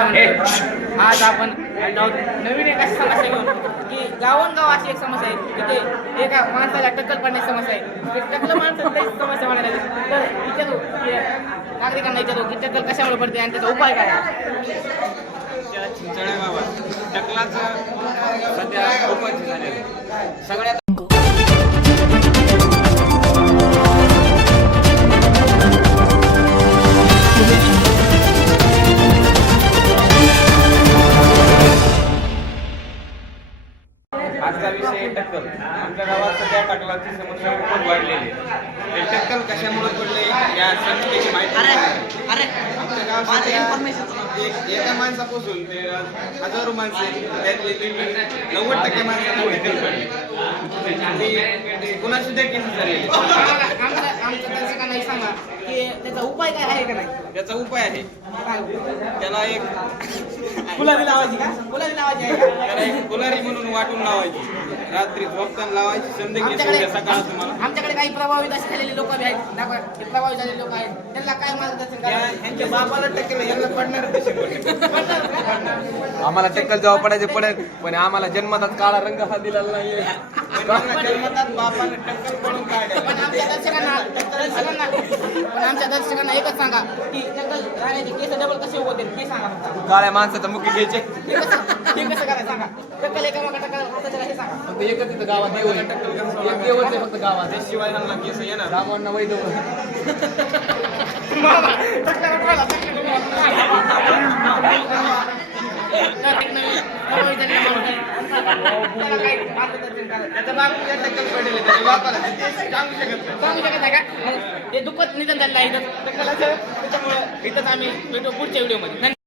आज आपण नवीन एक अशी समस्या घेऊन की गावोनगाव अशी एक समस्या आहे तिथे एका माणसाला टक्कल पडण्याची समस्या आहे. ते टक्कल माणसाला तेच समस्या म्हणायला लागली. तर विचारू की नागरिकांना विचारू की टक्कल कशामुळे पडते आणि त्याचा उपाय काय आहे. चिंचळे गावात टकलाचं सध्या खूपच झालेलं सगळ्यात आजचा विषय टक्कल. आमच्या गावात सध्या टकलाची समस्या खूप वाढलेली आहे. हे टक्कल कशामुळे पडले या समितीची माहिती आमच्या गावात एका माणसापासून ते हजारो माणसं त्यातले 90% माणसांना टक्कल पडले. कुणाची देखील झालेली आमच्या दर्शकांना सांगा की त्याचा उपाय काय आहे का नाही. त्याचा उपाय आहे त्याला एक फुलारी लावायची का फुलारी लावायची आहे का. त्याला एक फुलारी म्हणून वाटून लावायची. रात्री झोपताना लावायची. संध्याकाळी सकाळ तुम्हाला आमच्याकडे काही प्रभावित असे झालेले लोक बी आहेत. दाखवा ते प्रभावित झालेले लोक आहेत त्यांना काय मार्गदर्शन करायचं. ह्यांच्या बापाला टक्कल यांना पडणार आम्हाला टक्कल जेव्हा पडायचे पडेल पण आम्हाला जन्मताच काळा रंग हा दिलेला नाहीये. जन्मतात बापाला टक्कल पडून काढायला. पण आमच्या दर्शकांना एकच सांगा की टक्कल राहण्याचे केस डबल कसे होते ते सांगा फक्त. काळ्या माणसाचा मुख्य घ्यायचे हे कसं करायचं सांगा. टक्कल एका मागे टक्कल हाताच्या हे सांगा. फक्त एकच तिथं गावात देव आहे. एक देवच आहे फक्त गावात. शिवाय ह्यांना केस येणार. रामांना वैद्य त्याचा बाप टक्कल पडेल त्याच्या बापाला सांगू शकत नाही. का हे दुःखद निधन झालेलं आहे इथं टक्कलाचं. त्याच्यामुळे इथंच आम्ही भेटू पुढच्या व्हिडिओमध्ये.